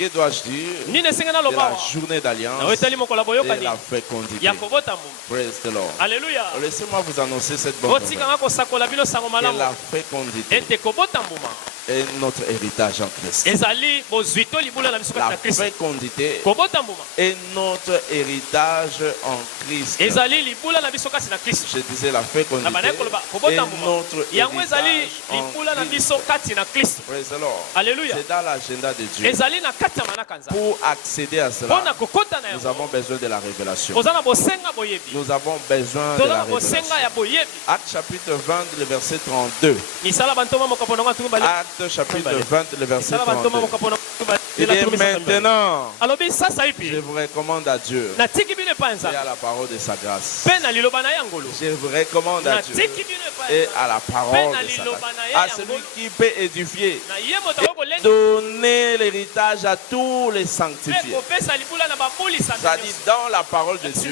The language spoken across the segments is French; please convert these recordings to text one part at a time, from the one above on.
Que dois-je dire de la journée d'alliance et la fécondité? Praise the Lord. Alléluia. Laissez-moi vous annoncer cette bonne nouvelle. Que la fécondité est notre héritage en Christ. La fécondité est notre héritage en Christ. Je disais la fécondité est notre héritage en Christ. Praise the Lord. Alléluia. C'est dans l'agenda de Dieu. Pour accéder à cela, nous avons besoin de la révélation. Nous avons besoin de la révélation. Acte chapitre 20, le verset 32. Acte chapitre 20, le verset 32. Il est maintenant. Je vous recommande à Dieu et à la parole de sa grâce. Je vous recommande à Dieu et à la parole de sa grâce. À celui qui peut édifier et donner l'héritage à tous les sanctifiés. C'est-à-dire dans la parole de Dieu,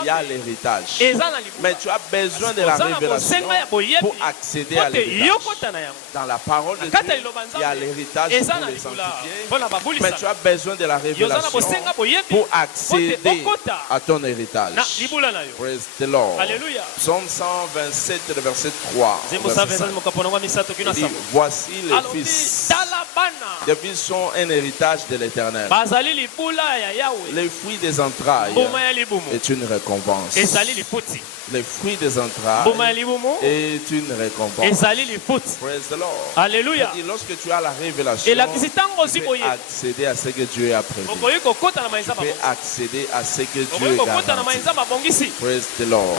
il y a l'héritage. Mais tu as besoin de la révélation pour accéder à l'héritage. Dans la parole de Dieu, il y a l'héritage pour les sanctifiés. Mais tu as besoin de la révélation pour accéder à ton héritage. Praise the Lord. Psaume 127, le verset 3. Il dit, voici les fils. Les fils sont un héritage de l'Éternel. Les fruits des entrailles est une récompense. Les fruits des entrailles est une récompense. Praise the Lord. Alléluia. Et lorsque tu as la révélation, tu peux accéder à ce que Dieu a prévu. Tu peux accéder à ce que Dieu a garanti. Praise the Lord.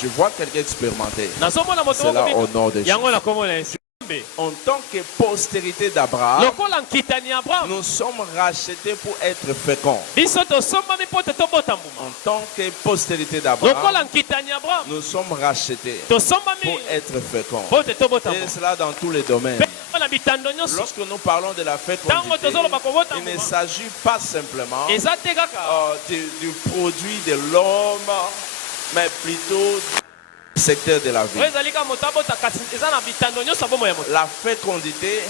Je vois quelqu'un expérimenter cela au nom de Jésus. En tant que postérité d'Abraham, nous sommes rachetés pour être féconds. En tant que postérité d'Abraham, nous sommes rachetés pour être féconds. Et cela dans tous les domaines. Lorsque nous parlons de la fécondité, il ne s'agit pas simplement du produit de l'homme, mais plutôt secteur de la vie. La fécondité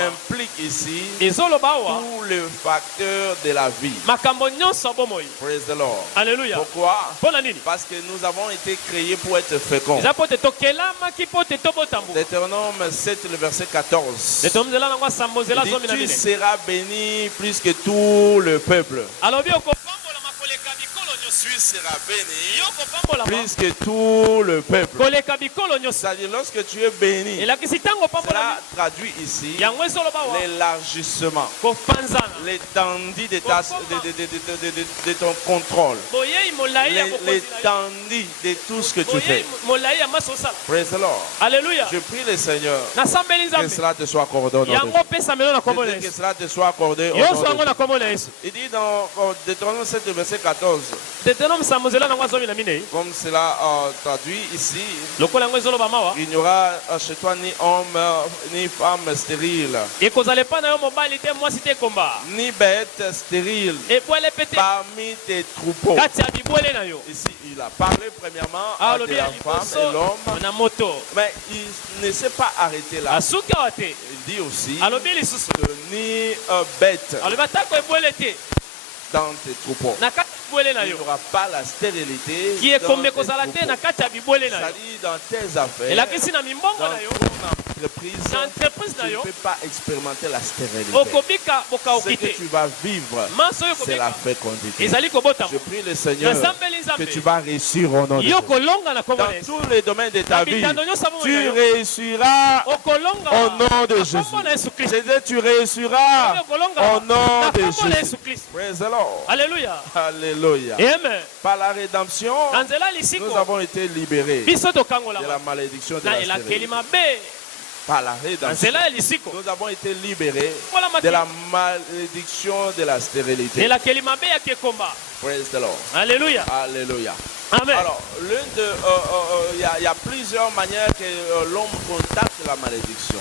implique ici tous les facteurs de la vie. Praise the Lord. Alléluia. Pourquoi? Parce que nous avons été créés pour être féconds. Deutéronome 7, le verset 14. Il dit, tu seras béni plus que tout le peuple. Tu seras béni plus que tout le peuple. C'est-à-dire lorsque tu es béni, cela traduit ici l'élargissement, l'étendue de ton contrôle, l'étendue de tout ce que tu fais. Praise the Lord. Alléluia. Je prie le Seigneur que cela te soit accordé au nom de Jésus. Que cela te soit accordé au nom de Jésus. Il dit dans Deutéronome 7, verset 14. Comme cela traduit ici, il n'y aura chez toi ni homme ni femme stérile, ni bête stérile parmi tes troupeaux. Ici, il a parlé premièrement de la femme et l'homme, mais il ne s'est pas arrêté là. Il dit aussi que ni bête dans tes troupeaux. Il n'y aura pas la stérilité dans tes troupeaux. C'est-à-dire dans tes affaires, dans ton entreprise, tu ne peux pas expérimenter la stérilité. Ce que tu vas vivre, c'est la fécondité. Je prie le Seigneur que tu vas réussir au nom de Jésus. Dans tous les domaines de ta vie, tu réussiras au nom de Jésus. C'est-à-dire tu réussiras au nom de Jésus. Praise the Lord. Alléluia. Alléluia. Amen. Par la rédemption, nous avons été libérés de la malédiction de la stérilité. Par la rédemption, nous avons été libérés de la malédiction de la stérilité. Praise the Lord. Alléluia. Alléluia. Amen. Alors, il y a plusieurs manières que l'homme contacte la malédiction.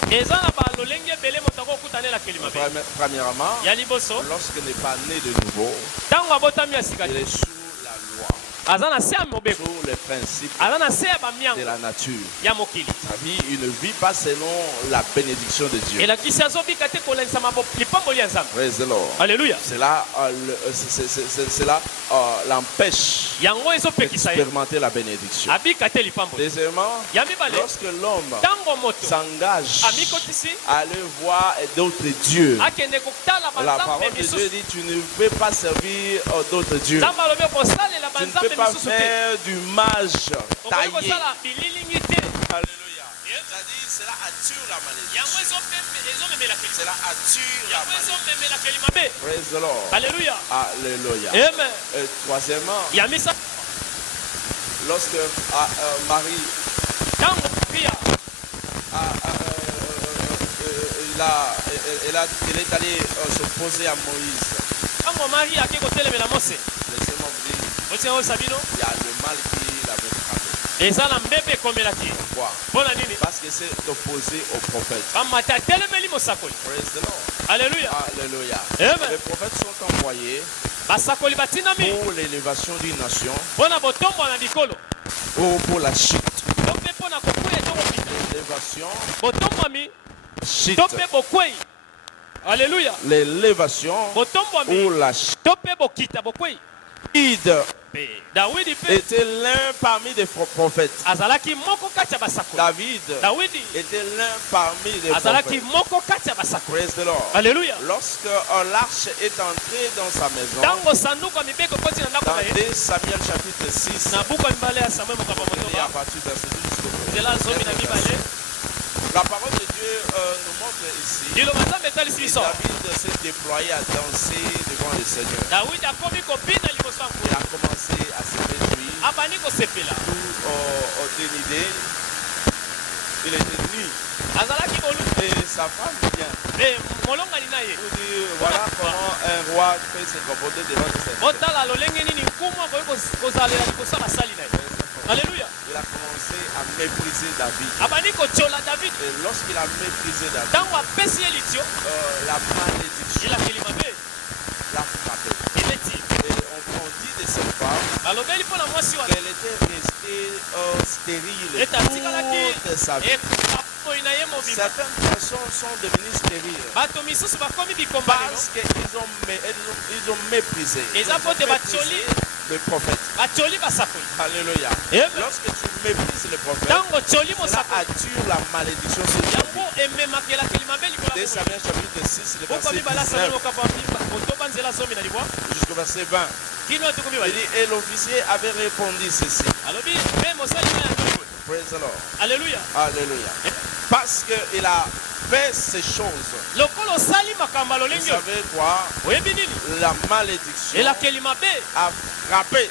Premièrement, lorsqu'il n'est pas né de nouveau, il est sous la loi. Sur les principes de la nature. Sa vie, il ne vit pas selon la bénédiction de Dieu. Praise the Lord. Alléluia. Cela l'empêche d'expérimenter la bénédiction. Deuxièmement, lorsque l'homme s'engage à aller voir d'autres dieux, la parole de Dieu dit tu ne peux pas servir d'autres dieux. Tu ne peux pas faire du mage taillé. Alléluia. C'est-à-dire, cela attire la malédiction. Cela attire la malédiction. Praise the Lord. Alléluia. Alléluia. Amen. Et troisièmement, lorsque Marie elle est allée s'opposer à Moïse. Laissez-moi vous dire, il y a le mal qui l'avait frappé. Pourquoi? Parce que c'est opposé au prophète. Praise the Lord. Alléluia. Alléluia. Amen. Les prophètes sont envoyés pour l'élévation d'une nation ou pour la chute. L'élévation, chute. Alléluia. L'élévation ou la chute. David était l'un parmi les prophètes. David était l'un parmi les prophètes. Praise the Lord. Alléluia. Lorsque l'arche est entrée dans sa maison, dans 2 Samuel chapitre 6, à partir du verset 12, la parole de Dieu nous montre ici que David s'est déployé à danser devant le Seigneur. Il a commencé à se réjouir. Tout dénudé. Il était nu. Et sa femme vient. Pour dire voilà comment un roi peut se comporter devant ses serviteurs. Alléluia. Il a commencé à mépriser David. Et lorsqu'il a méprisé David, la malédiction l'a frappé. Et on dit de cette femme qu'elle était restée stérile toute sa vie. Certaines personnes sont devenues stériles parce qu'ils ont méprisé le prophète. Alléluia. Lorsque tu méprises le prophète, cela attire la malédiction sur ta vie. 2 Samuel chapitre 6, le verset 19 jusqu'au verset 20. Il dit, et l'officier avait répondu ceci. Praise the Lord. Alléluia. Alléluia. Parce qu'il a fait ces choses. Vous savez quoi? La malédiction a frappé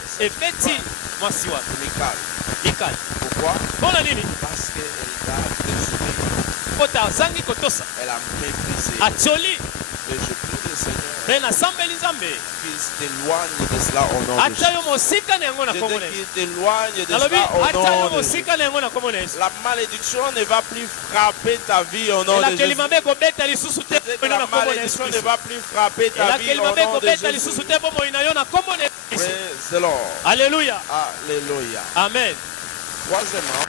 Michal. Pourquoi? Parce qu'elle a méprisé. Et je prie le Seigneur qu'il t'éloigne de cela au nom de Jésus. Qu'il t'éloigne de cela au nom de Jésus. La malédiction ne va plus frapper ta vie au nom de Jésus. La malédiction ne va plus frapper ta vie au nom de Jésus. Praise the Lord. Alléluia. Alléluia. Amen. Troisièmement,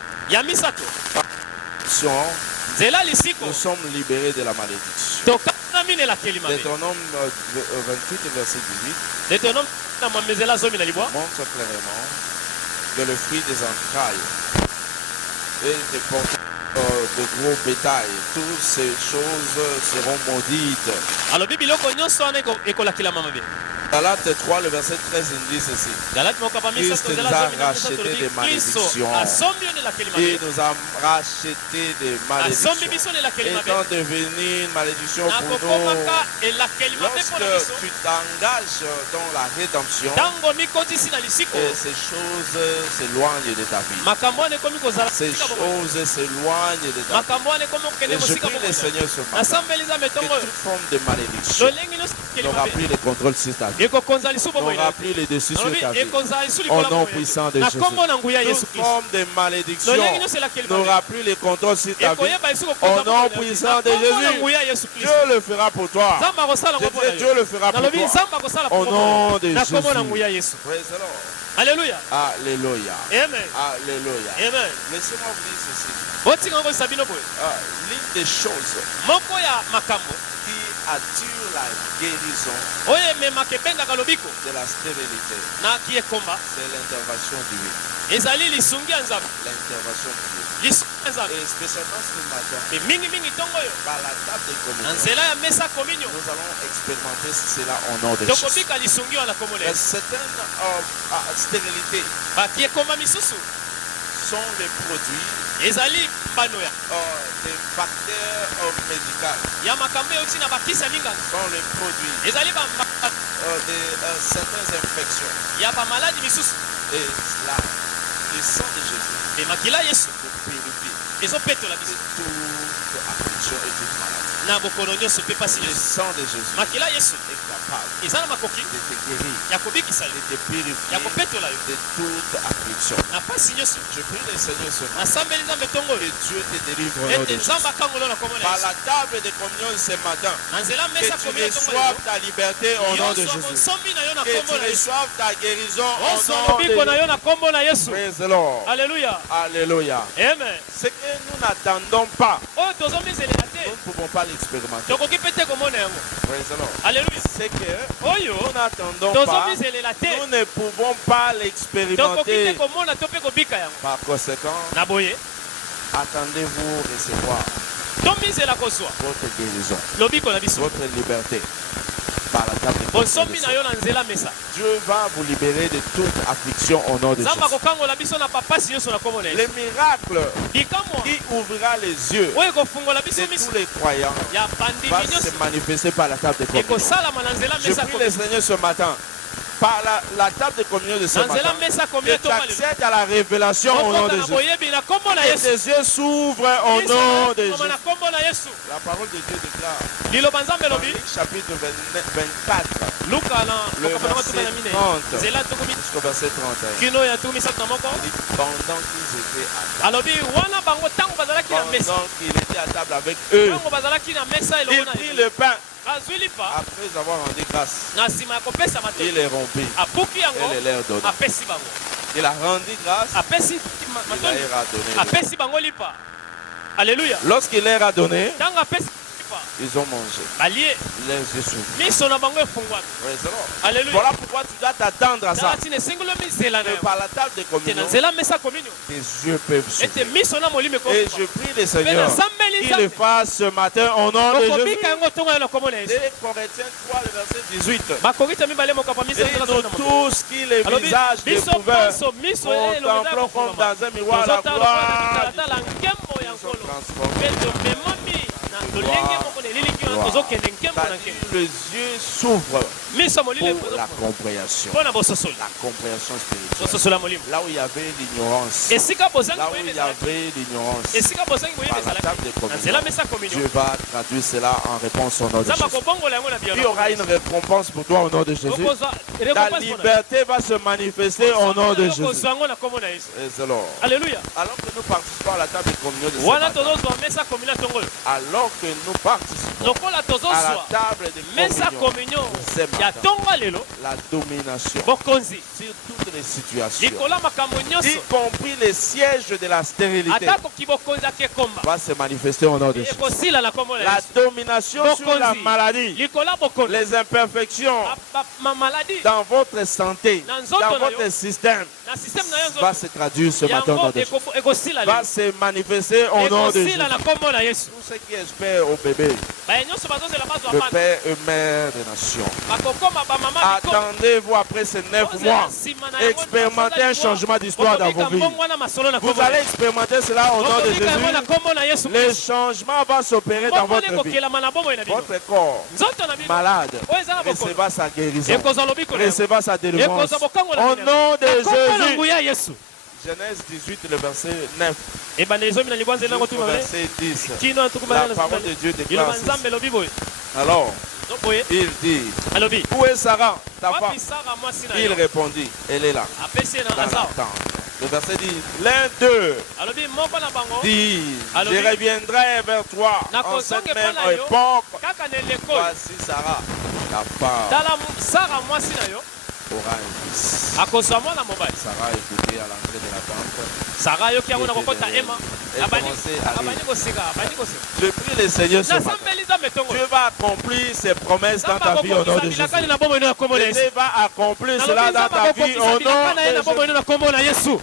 nous sommes libérés de la malédiction. Deutéronome 28, verset 18 montre clairement que le fruit des entrailles et des porteurs de gros bétail, toutes ces choses seront maudites. Galates 3, le verset 13 nous dit ceci. Christ nous a racheté des malédictions. Il nous a racheté des malédictions. Étant devenu une malédiction pour nous. Lorsque tu t'engages dans la rédemption, ces choses s'éloignent de ta vie. Ces choses s'éloignent de ta vie. Et je prie le Seigneur ce matin que toute forme de malédiction n'aura plus le contrôle sur ta vie. N'aura plus le dessus sur ta vie. Au nom puissant de Jésus. Toute forme de malédiction n'aura plus le contrôle sur ta vie. Au nom puissant de Jésus. Dieu le fera pour toi. Dieu le fera pour toi. Au nom de Jésus. Praise the Lord. Alléluia. Alléluia. Amen. Alléluia. Amen. Laissez-moi vous dire ceci. L'une des choses qui attire la guérison de la stérilité, c'est l'intervention divine. L'intervention divine. Et spécialement ce matin, par la table de communion, nous allons expérimenter cela au nom de Jésus. Certaines stérilités sont les produits des facteurs médicaux, sont les produits de certaines infections. Et cela, le sang de Jésus nous purifie de toute affliction et toute maladie. Le sang de Jésus est capable de te guérir, de te purifier de toute affliction. Je prie le Seigneur ce matin que Dieu te délivre au nom de Jésus. Par la table de communion de ce matin, que tu reçoives ta liberté au nom de Jésus. Que tu reçoives ta guérison au nom de Jésus. Praise the Lord. Alléluia. Alléluia. Amen. Ce que nous n'attendons pas, nous ne pouvons pas l'expérimenter. Alléluia. C'est que nous n'attendons pas, nous ne pouvons pas l'expérimenter. Par conséquent, attendez-vous recevoir votre guérison, votre liberté. Par la table de Dieu va vous libérer de toute affliction au nom de Jésus. Le miracle qui ouvrira les yeux de tous les croyants va se manifester par la table de communion. Je prie le Seigneur ce matin, par la table de communion de ce matin, que tu accèdes à la révélation au nom de Jésus. Que tes yeux s'ouvrent au nom de Jésus. La parole de Dieu déclare dans Luc chapitre 24, le verset 30 jusqu'au verset 31. Il dit, pendant qu'ils étaient à table avec eux, il prit le pain. Après avoir rendu grâce, il les rompit et les leur donna. Il a rendu grâce, il leur a donné. Alléluia. Lorsqu'il leur a donné, ils ont mangé. Les yeux s'ouvrent. Voilà pourquoi tu dois t'attendre à ça. Que par la table de communion, tes yeux peuvent s'ouvrir. Et je prie le Seigneur qu'il le fasse ce matin au nom de Jésus. Et Corinthiens 3, le verset 18. Et nous tous qui les visages découverts contemplons comme dans un miroir la gloire les yeux s'ouvrent pour la compréhension. La compréhension spirituelle. Là où il y avait l'ignorance. Là où il y avait l'ignorance. Par la table de communion, Dieu va traduire cela en réponse au nom de Jésus. Il y aura une récompense pour toi au nom de Jésus. Ta liberté va se manifester au nom de Jésus. Alléluia. Alors que nous participons à la table de communion de ce matin, alors que nous participons à la table de communion de ce matin, la domination sur toutes les situations, y compris les sièges de la stérilité, va se manifester au nom de Jésus. La domination sur la maladie, les imperfections dans votre santé, dans votre système, va se traduire ce matin au nom de Jésus. Va se manifester au nom de Jésus. Tous ceux qui espèrent au bébé, le Père et Mère des nations, attendez-vous après ces 9 mois, expérimenter un changement d'histoire dans vos vies. Vous allez expérimenter cela au nom de Jésus. Le changement va s'opérer dans votre vie. Votre corps malade recevra sa guérison, recevra sa délivrance au nom de Jésus. Genèse 18, le verset 9. Verset 10. La parole de Dieu déclare ceci. Alors, il dit, où est Sarah, ta femme? Il répondit, elle est là, dans la tente. Le verset dit, l'un d'eux dit, je reviendrai vers toi en cette même époque. Voici Sarah, ta femme. aura un fils. Sarah écoutait à l'entrée de la tente. Sarah yoki yango na kokota ema. Je prie le Seigneur ce matin. Dieu va accomplir ses promesses dans ta vie au nom de Jésus. Dieu va accomplir cela dans ta vie au nom de Jésus.